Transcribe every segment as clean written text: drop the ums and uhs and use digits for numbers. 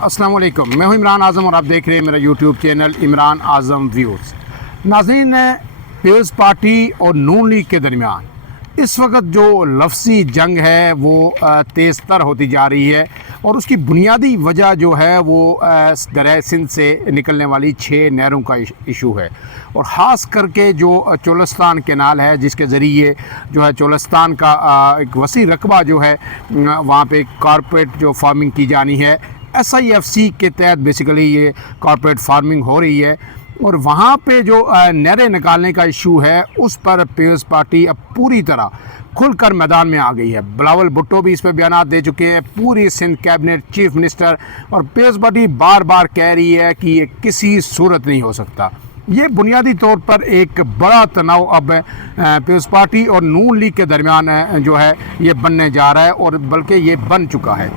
अस्सलाम वालेकुम, मैं हूं इमरान आज़म और आप देख रहे हैं मेरा यूट्यूब चैनल इमरान आज़म व्यूज़। नाज़रीन, पीपल्स पार्टी और नून लीग के दरमियान इस वक्त जो लफ्ज़ी जंग है वो तेज़ तर होती जा रही है और उसकी बुनियादी वजह जो है वो दरिया सिंध से निकलने वाली 6 नहरों का इशू है और ख़ास करके जो चोलस्तान कैनाल है जिसके ज़रिए जो है चोलस्तान का एक वसी रकबा जो है वहाँ पे कॉरपोरेट जो फार्मिंग की जानी है SIFC के तहत बेसिकली ये कॉरपोरेट फार्मिंग हो रही है और वहाँ पे जो नहरें निकालने का इशू है उस पर पीपल्स पार्टी अब पूरी तरह खुलकर मैदान में आ गई है। बिलावल भुट्टो भी इस पर बयान दे चुके हैं, पूरी सिंध कैबिनेट, चीफ मिनिस्टर, और पीपल्स पार्टी बार बार कह रही है कि ये किसी सूरत नहीं हो सकता। ये बुनियादी तौर पर एक बड़ा तनाव अब पीपल्स पार्टी और नून लीग के दरमियान जो है ये बनने जा रहा है और बल्कि ये बन चुका है।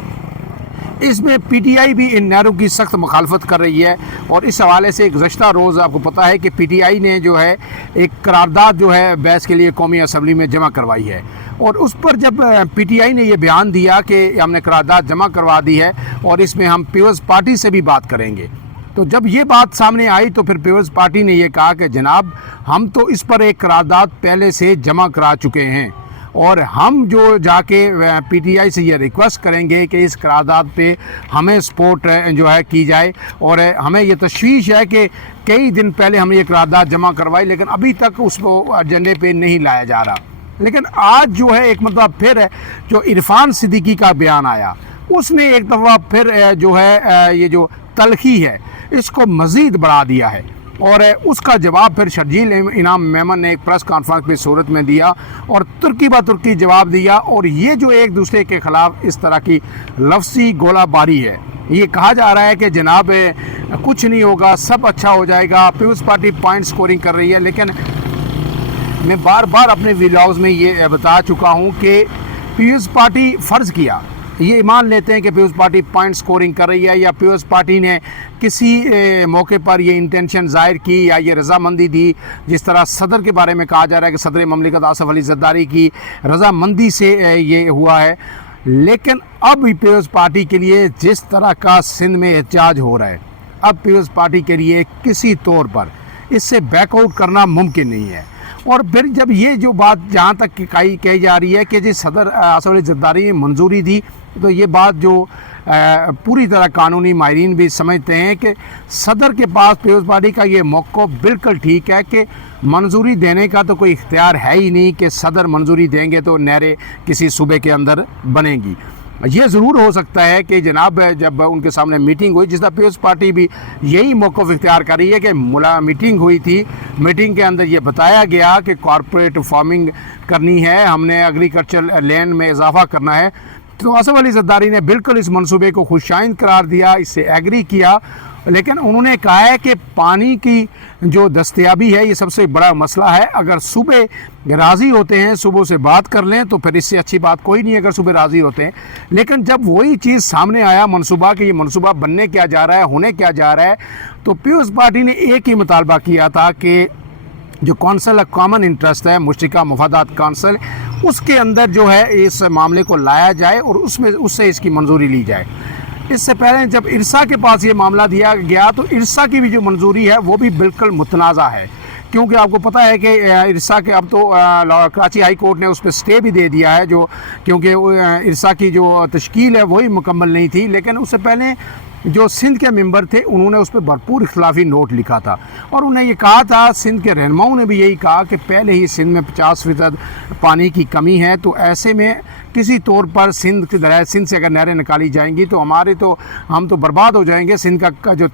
इसमें PTI भी इन नहरों की सख्त मुखालफत कर रही है और इस हवाले से गुज़श्ता रोज़ आपको पता है कि PTI ने जो है एक करारदाद जो है बहस के लिए कौमी असम्बली में जमा करवाई है और उस पर जब PTI ने ये बयान दिया कि हमने करारदाद जमा करवा दी है और इसमें हम पीपल्स पार्टी से भी बात करेंगे, तो जब ये बात सामने आई तो फिर पीपल्स पार्टी ने ये कहा कि जनाब हम तो इस पर एक करारदाद पहले से जमा करा चुके हैं और हम जो जाके PTI से ये रिक्वेस्ट करेंगे कि इस करारदाद पे हमें सपोर्ट जो है की जाए और हमें ये तशवीश है कि कई दिन पहले हमने ये करारदाद जमा करवाई लेकिन अभी तक उसको एजेंडे पे नहीं लाया जा रहा। लेकिन आज जो है एक मतलब फिर जो इरफान सिद्दीकी का बयान आया उसने एक दफ़ा फिर जो है ये जो तलखी है इसको मज़ीद बढ़ा दिया है और उसका जवाब फिर शर्जील इनाम मेमन ने एक प्रेस कॉन्फ्रेंस की सूरत में दिया और तुर्की ब तुर्की जवाब दिया और ये जो एक दूसरे के ख़िलाफ़ इस तरह की लफ्ज़ी गोलाबारी है, ये कहा जा रहा है कि जनाब कुछ नहीं होगा, सब अच्छा हो जाएगा, पीपल्स पार्टी पॉइंट स्कोरिंग कर रही है। लेकिन मैं बार बार अपने व्लॉग्स में ये बता चुका हूँ कि पीपल्स पार्टी फ़र्ज़ किया, ये मान लेते हैं कि पीपल्स पार्टी पॉइंट स्कोरिंग कर रही है या पीपल्स पार्टी ने किसी मौके पर ये इंटेंशन ज़ाहिर की या ये रज़ामंदी दी, जिस तरह सदर के बारे में कहा जा रहा है कि सदर ममलिकत आसफ अली ज़रदारी की रज़ामंदी से ये हुआ है। लेकिन अब पीपल्स पार्टी के लिए जिस तरह का सिंध में एहतजाज हो रहा है, अब पीपल्स पार्टी के लिए किसी तौर पर इससे बैकआउट करना मुमकिन नहीं है। और फिर जब ये जो बात जहाँ तक कही जा रही है कि जी सदर आसफ अली ज़रदारी ने मंजूरी दी, तो ये बात जो पूरी तरह कानूनी माहिरीन भी समझते हैं कि सदर के पास पीपल्स पार्टी का ये मौक़िफ़ बिल्कुल ठीक है कि मंजूरी देने का तो कोई इख्तियार है ही नहीं कि सदर मंजूरी देंगे तो नहरें किसी सूबे के अंदर बनेंगी। ये ज़रूर हो सकता है कि जनाब जब उनके सामने मीटिंग हुई, जिस तरह पीपल्स पार्टी भी यही मौक़िफ़ इख्तियार कर रही है कि मीटिंग हुई थी, मीटिंग के अंदर ये बताया गया कि कॉरपोरेट फार्मिंग करनी है, हमने एग्रीकल्चर लैंड में इजाफा करना है, तो आसफ अली ज़रदारी ने बिल्कुल इस मंसूबे को खुशाइंद करार दिया, इससे एग्री किया। लेकिन उन्होंने कहा है कि पानी की जो दस्तयाबी है ये सबसे बड़ा मसला है। अगर सूबे राज़ी होते हैं, सूबों से बात कर लें तो फिर इससे अच्छी बात कोई नहीं है अगर सूबे राज़ी होते हैं। लेकिन जब वही चीज़ सामने आया मनसूबा कि ये मनसूबा बनने क्या जा रहा है, होने क्या जा रहा है, तो पीपल्स पार्टी ने एक ही मुतालबा किया था कि जो कौंसल ऑफ कॉमन इंटरेस्ट है, मुश्तरका मफादात कौंसल, उसके अंदर जो है इस मामले को लाया जाए और उससे इसकी मंजूरी ली जाए। इससे पहले जब इरसा के पास ये मामला दिया गया तो इरसा की भी जो मंजूरी है वो भी बिल्कुल मुतनाज़ा है, क्योंकि आपको पता है कि इरसा के अब तो कराची हाई कोर्ट ने उस पर स्टे भी दे दिया है, जो क्योंकि इरसा की जो तश्कील है वही मुकम्मल नहीं थी। लेकिन उससे पहले जो सिंध के मेंबर थे उन्होंने उस पर भरपूर इख्तलाफी नोट लिखा था और उन्हें ये कहा था, सिंध के रहनुमाओं ने भी यही कहा कि पहले ही सिंध में 50% पानी की कमी है, तो ऐसे में किसी तौर पर सिंध के दरिया सिंध से अगर नहरें निकाली जाएंगी तो हम तो बर्बाद हो जाएंगे। सिंध का जो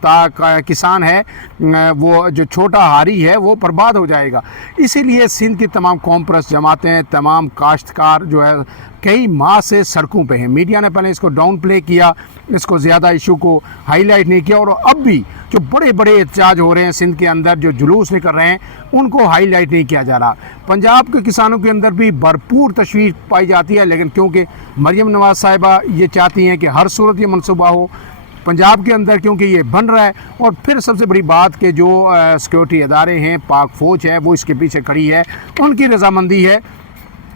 किसान है वो जो छोटा हारी है वो बर्बाद हो जाएगा। इसीलिए सिंध की तमाम कौम परस्त जमातें, तमाम काश्तकार जो है कई माह से सड़कों पे हैं। मीडिया ने पहले इसको डाउन प्ले किया, इसको ज़्यादा इशू को हाईलाइट नहीं किया और अब भी जो बड़े बड़े एहतजाज हो रहे हैं सिंध के अंदर, जो जुलूस निकल रहे हैं, उनको हाईलाइट नहीं किया जा रहा। पंजाब के किसानों के अंदर भी भरपूर तशवीश पाई जाती है, लेकिन क्योंकि मरियम नवाज़ साहिबा ये चाहती हैं कि हर सूरत ये मनसूबा हो पंजाब के अंदर, क्योंकि ये बन रहा है। और फिर सबसे बड़ी बात कि जो सिक्योरिटी अदारे हैं, पाक फ़ौज है, वो इसके पीछे खड़ी है, उनकी रजामंदी है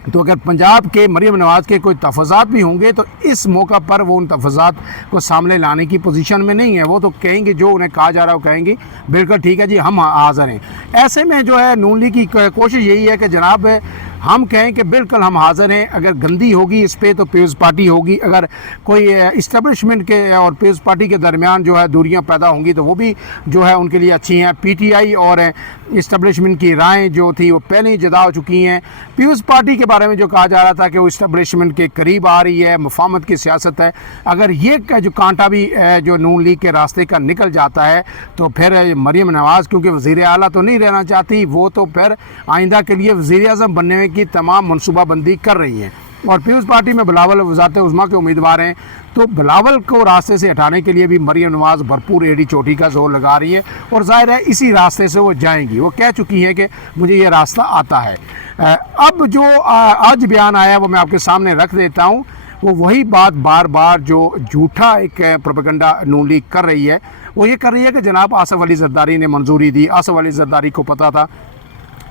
तो अगर पंजाब के मरीम नवाज़ के कोई तफज़ात भी होंगे तो इस मौका पर वो उन तफज़ात को सामने लाने की पोजीशन में नहीं है। वो तो कहेंगे जो उन्हें कहा जा रहा है, वो कहेंगे बिल्कुल ठीक है जी, हम हाज़िर हैं। ऐसे में जो है नून लीग की कोशिश यही है कि जनाब हम कहें कि बिल्कुल हम हाज़िर हैं। अगर गंदी होगी इस पर तो पीपल्स पार्टी होगी, अगर कोई इस्टेब्लिशमेंट के और पीपल्स पार्टी के दरमियान जो है दूरियां पैदा होंगी तो वो भी जो है उनके लिए अच्छी हैं। पीटीआई और इस्टेब्लिशमेंट की राय जो थी वो पहले ही जुदा हो चुकी हैं। पीपल्स पार्टी के बारे में जो कहा जा रहा था कि वो इस्टेब्लिशमेंट के करीब आ रही है, मुफाहमत की सियासत है, अगर ये जो कांटा भी जो नून लीग के रास्ते का निकल जाता है तो फिर मरीम नवाज़ क्योंकि वज़ीर आला तो नहीं रहना चाहती, वो तो फिर आइंदा के लिए वज़ीर आज़म बनने की तमाम मनसूबाबंदी कर रही हैं। और पीपल्स पार्टी में बिलावल वज़ारत उज़्मा के उम्मीदवार हैं, तो बिलावल को रास्ते से हटाने के लिए भी मरीम नवाज़ भरपूर एड़ी चोटी का जोर लगा रही है और जाहिर है इसी रास्ते से वो जाएंगी। वो कह चुकी हैं कि मुझे ये रास्ता आता है। अब जो आज बयान आया वो मैं आपके सामने रख देता हूँ। वो वही बात बार बार जो झूठा एक प्रोपेगेंडा नून लीग कर रही है, वो ये कर रही है कि जनाब आसिफ अली ज़रदारी ने मंजूरी दी। आसिफ अली ज़रदारी को पता था,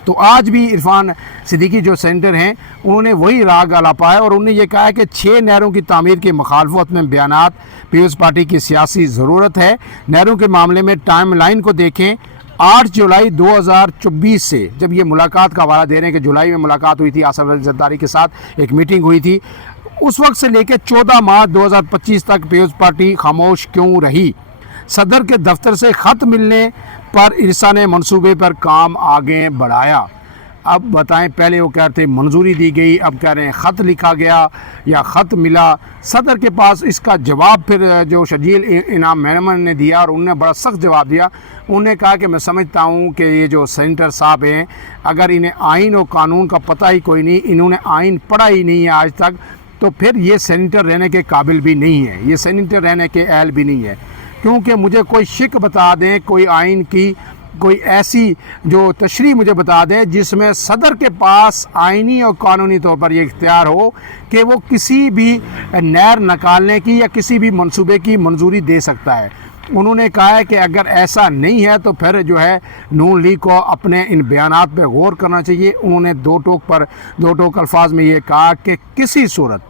तो आज भी इरफान सिद्दीकी जो सेंटर हैं उन्होंने वही राग अलापा है और उन्होंने ये कहा है कि 6 नहरों की तामीर की मुखालफत में बयानात पीपल्स पार्टी की सियासी ज़रूरत है। नहरों के मामले में टाइम लाइन को देखें, 8 जुलाई 2024 से जब ये मुलाकात का हवाला दे रहे हैं कि जुलाई में मुलाकात हुई थी आसिफ अली ज़रदारी के साथ, एक मीटिंग हुई थी, उस वक्त से लेकर 14 मार्च 2025 तक पीपल्स पार्टी खामोश क्यों रही। सदर के दफ्तर से ख़त मिलने पर इरसा ने मंसूबे पर काम आगे बढ़ाया। अब बताएं, पहले वो कह रहे थे मंजूरी दी गई, अब कह रहे हैं ख़त लिखा गया या ख़त मिला। सदर के पास इसका जवाब फिर जो शजील इनाम मेनन ने दिया और उन्होंने बड़ा सख्त जवाब दिया। उन्होंने कहा कि मैं समझता हूँ कि ये जो सेनेटर साहब हैं, अगर इन्हें आइन और कानून का पता ही कोई नहीं, इन्होंने आइन पढ़ा ही नहीं है आज तक, तो फिर ये सेनेटर रहने के काबिल भी नहीं है, ये सेनेटर रहने के अहल भी नहीं है। क्योंकि मुझे कोई शिक बता दें, कोई आइन की कोई ऐसी जो तशरीह मुझे बता दें जिसमें सदर के पास आइनी और कानूनी तौर पर ये इख्तियार हो कि वो किसी भी नहर निकालने की या किसी भी मंसूबे की मंजूरी दे सकता है। उन्होंने कहा है कि अगर ऐसा नहीं है तो फिर जो है नून लीग को अपने इन बयानात पर गौर करना चाहिए। उन्होंने दो टोक अल्फाज में ये कहा कि किसी सूरत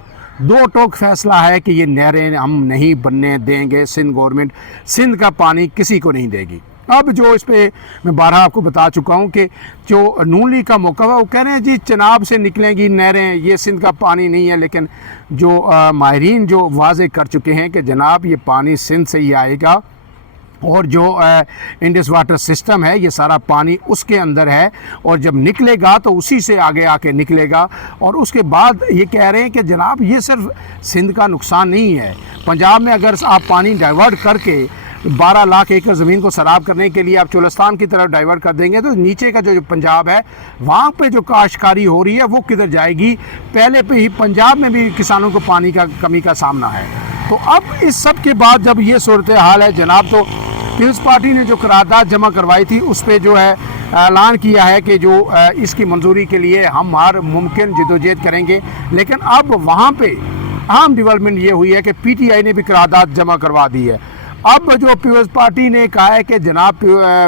दो टोक फैसला है कि ये नहरें हम नहीं बनने देंगे, सिंध गवर्नमेंट सिंध का पानी किसी को नहीं देगी। अब जो इस पे मैं 12 आपको बता चुका हूँ कि जो नून लीग का मौक़िफ़ है वो कह रहे हैं जी चनाब से निकलेंगी नहरें, ये सिंध का पानी नहीं है। लेकिन जो माहिरीन जो वाज़े कर चुके हैं कि जनाब ये पानी सिंध से ही आएगा और जो इंडस वाटर सिस्टम है ये सारा पानी उसके अंदर है और जब निकलेगा तो उसी से आगे आके निकलेगा। और उसके बाद ये कह रहे हैं कि जनाब ये सिर्फ सिंध का नुकसान नहीं है, पंजाब में अगर आप पानी डाइवर्ट करके 12 लाख एकड़ ज़मीन को सराब करने के लिए आप चुलस्तान की तरफ डाइवर्ट कर देंगे तो नीचे का जो पंजाब है वहाँ पे जो काश्तकारी हो रही है वो किधर जाएगी। पहले पे ही पंजाब में भी किसानों को पानी का कमी का सामना है। तो अब इस सब के बाद जब ये सूरत हाल है जनाब, तो पीपल्स पार्टी ने जो करारदाद जमा करवाई थी उस पर जो है ऐलान किया है कि जो इसकी मंजूरी के लिए हम हर मुमकिन जदोजहद करेंगे। लेकिन अब वहाँ पे अहम डेवलपमेंट ये हुई है कि पीटीआई ने भी करारदाद जमा करवा दी है। अब जो पीपल्स पार्टी ने कहा है कि जनाब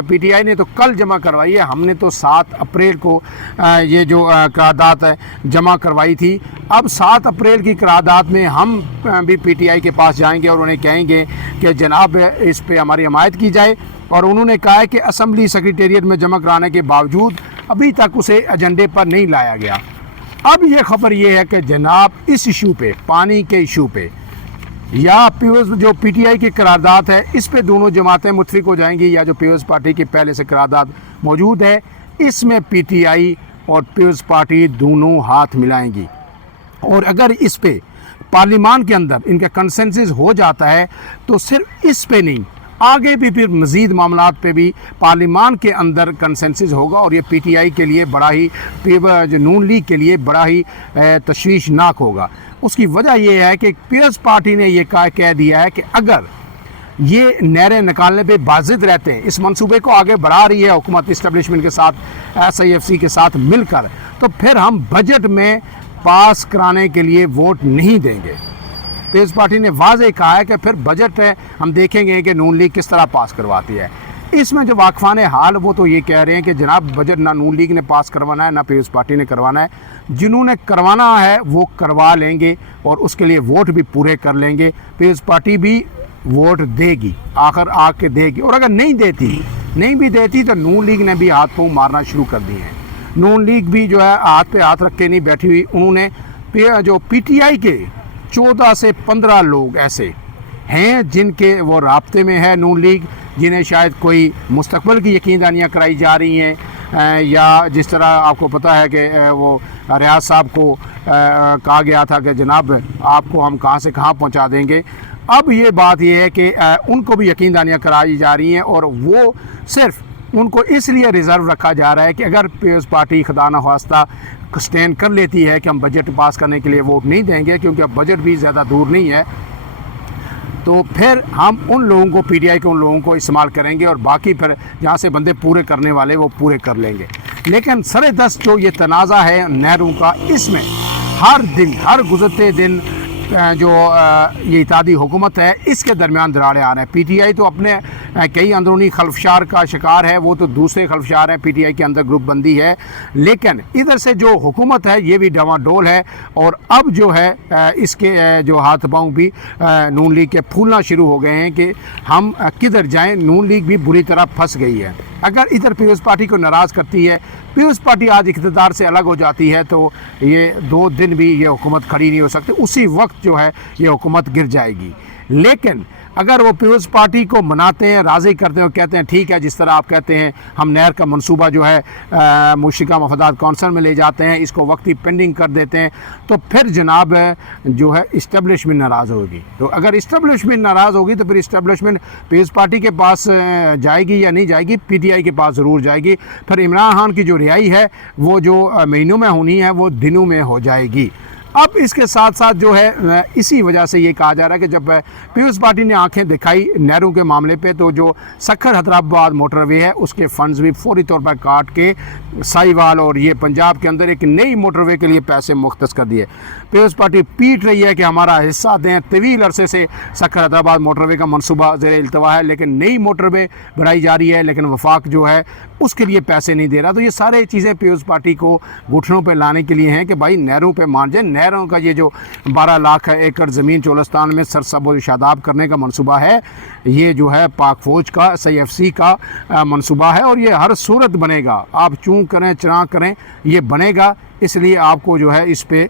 पीटीआई ने तो कल जमा करवाई है, हमने तो 7 अप्रैल को ये जो करारदाद जमा करवाई थी। अब 7 अप्रैल की करारदाद में हम भी पीटीआई के पास जाएंगे और उन्हें कहेंगे कि जनाब इस पे हमारी हमायत की जाए। और उन्होंने कहा है कि असम्बली सेक्रेटेरिएट में जमा कराने के बावजूद अभी तक उसे एजेंडे पर नहीं लाया गया। अब ये खबर ये है कि जनाब इस इशू पे, पानी के इशू पे या पीपल्स जो पीटीआई की करारदाद है इस पे दोनों जमातें मुत्तफिक हो जाएंगी, या जो पीपल्स पार्टी की पहले से करारदाद मौजूद है इसमें पीटीआई और पीपल्स पार्टी दोनों हाथ मिलाएंगी। और अगर इस पे पार्लियामान के अंदर इनका कंसेंसस हो जाता है तो सिर्फ इस पे नहीं, आगे भी फिर मज़ीद मामलात पे भी पार्लियामान के अंदर कंसेंसस होगा। और ये पीटीआई के लिए बड़ा ही, जो नून लीग के लिए बड़ा ही तशवीशनाक होगा। उसकी वजह यह है कि पीपल्स पार्टी ने ये कह दिया है कि अगर ये नहरें निकालने पे बाजिद रहते हैं, इस मंसूबे को आगे बढ़ा रही है हुकूमत इस्टेब्लिशमेंट के साथ, SIFC के साथ मिलकर, तो फिर हम बजट में पास कराने के लिए वोट नहीं देंगे। पीपल्स पार्टी ने वाज़ेह कहा है कि फिर बजट है हम देखेंगे कि नून लीग किस तरह पास करवाती है। इसमें जो वाकफान हाल वो तो ये कह रहे हैं कि जनाब बजट ना नून लीग ने पास करवाना है ना पीपल्स पार्टी ने करवाना है, जिन्होंने करवाना है वो करवा लेंगे और उसके लिए वोट भी पूरे कर लेंगे। पीपल्स पार्टी भी वोट देगी, आखिर आके देगी, और अगर नहीं भी देती तो नून लीग ने भी हाथ पाँव मारना शुरू कर दिए हैं। नून लीग भी जो है हाथ पे हाथ रख के नहीं बैठी हुई, उन्होंने जो पीटीआई के 14 से 15 लोग ऐसे हैं जिनके वो राब्ते में है नून लीग, जिन्हें शायद कोई मुस्तकबिल की यकीनदानियाँ कराई जा रही हैं, या जिस तरह आपको पता है कि वो रियाज साहब को कहा गया था कि जनाब आपको हम कहाँ से कहाँ पहुँचा देंगे। अब ये बात ये है कि उनको भी यकीनदानियाँ कराई जा रही हैं, और वो सिर्फ उनको इसलिए रिज़र्व रखा जा रहा है कि अगर पीपल्स पार्टी खुदा न खास्ता स्टैंड कर लेती है कि हम बजट पास करने के लिए वोट नहीं देंगे, क्योंकि अब बजट भी ज़्यादा दूर नहीं है, तो फिर हम उन लोगों को, पीटीआई के उन लोगों को इस्तेमाल करेंगे और बाकी फिर जहाँ से बंदे पूरे करने वाले वो पूरे कर लेंगे। लेकिन सरे दस्त जो ये तनाज़ा है नहरों का, इसमें हर दिन, हर गुज़रते दिन जो ये इत्तेहादी हुकूमत है इसके दरमियान दरारें आ रहे हैं। पीटीआई तो अपने कई अंदरूनी खलफशार का शिकार है, वो तो दूसरे खलफशार हैं, पीटीआई के अंदर ग्रुप बंदी है, लेकिन इधर से जो हुकूमत है ये भी डवाडोल है, और अब जो है इसके जो हाथ पाँव भी नून लीग के फूलना शुरू हो गए हैं कि हम किधर जाएं। नून लीग भी बुरी तरह फंस गई है। अगर इधर पीपल्स पार्टी को नाराज़ करती है, पीपल्स पार्टी आज इक़्तिदार से अलग हो जाती है, तो ये 2 दिन भी ये हुकूमत खड़ी नहीं हो सकती, उसी वक्त जो है ये हुकूमत गिर जाएगी। लेकिन अगर वो पीपल्स पार्टी को मनाते हैं, राज़ी करते हैं, कहते हैं ठीक है, जिस तरह आप कहते हैं हम नहर का मंसूबा जो है मुश्तरका मफादात कौंसल में ले जाते हैं, इसको वक्ती पेंडिंग कर देते हैं, तो फिर जनाब जो है इस्टेब्लिशमेंट नाराज़ होगी। तो अगर इस्टेब्लिशमेंट नाराज़ होगी तो फिर इस्टेब्लिशमेंट पीपल्स पार्टी के पास जाएगी या नहीं जाएगी? पीटीआई के पास ज़रूर जाएगी। फिर इमरान खान की जो रिहाई है वो जो महीनों में होनी है वो दिनों में हो जाएगी। अब इसके साथ साथ जो है इसी वजह से ये कहा जा रहा है कि जब पीपल्स पार्टी ने आंखें दिखाई नहरों के मामले पे, तो जो सक्खर हैदराबाद मोटरवे है उसके फंड्स भी फौरी तौर पर काट के साहिवाल और ये पंजाब के अंदर एक नई मोटरवे के लिए पैसे मुख्तस कर दिए। पीपल्स पार्टी पीट रही है कि हमारा हिस्सा दें। तवील अरसे से सक्खर हैदराबाद मोटरवे का मनसूबा ज़ेर इल्तवा है, लेकिन नई मोटरवे बनाई जा रही है, लेकिन वफाक जो है उसके लिए पैसे नहीं दे रहा। तो ये सारे चीज़ें पीपल्स पार्टी को घुटनों पे लाने के लिए हैं कि भाई नहरों पे मान जाए। नहरों का ये जो 12 लाख एकड़ ज़मीन चोलस्तान में सरसब्ज़ शादाब करने का मनसूबा है, ये जो है पाक फ़ौज का CFC का मनसूबा है, और ये हर सूरत बनेगा। आप चूँ करें चरा करें, ये बनेगा। इसलिए आपको जो है इस पर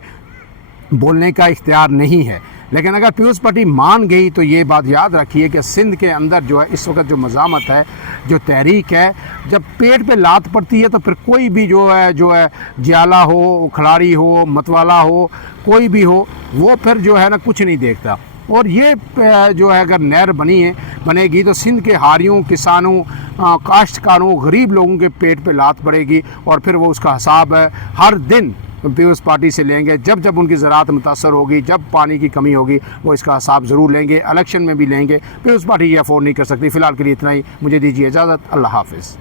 बोलने का इख्तियार नहीं है। लेकिन अगर पीपल्स पार्टी मान गई तो ये बात याद रखिए कि सिंध के अंदर जो है इस वक्त जो मज़ामत है, जो तहरीक है, जब पेट पे लात पड़ती है तो फिर कोई भी जो है जियाला हो, खिलाड़ी हो, मतवाला हो, कोई भी हो, वो फिर जो है ना कुछ नहीं देखता। और ये जो है अगर नहर बनेगी तो सिंध के हारियों, किसानों, काश्तकारों, गरीब लोगों के पेट पे लात पड़ेगी, और फिर वो उसका हिसाब हर दिन पीपल्स पार्टी से लेंगे। जब जब उनकी ज़राअत मुतासर होगी, जब पानी की कमी होगी, वो इसका हिसाब ज़रूर लेंगे, इलेक्शन में भी लेंगे। पीपल्स पार्टी ये अफोर्ड नहीं कर सकती। फ़िलहाल के लिए इतना ही, मुझे दीजिए इजाज़त। अल्लाह हाफ़िज़।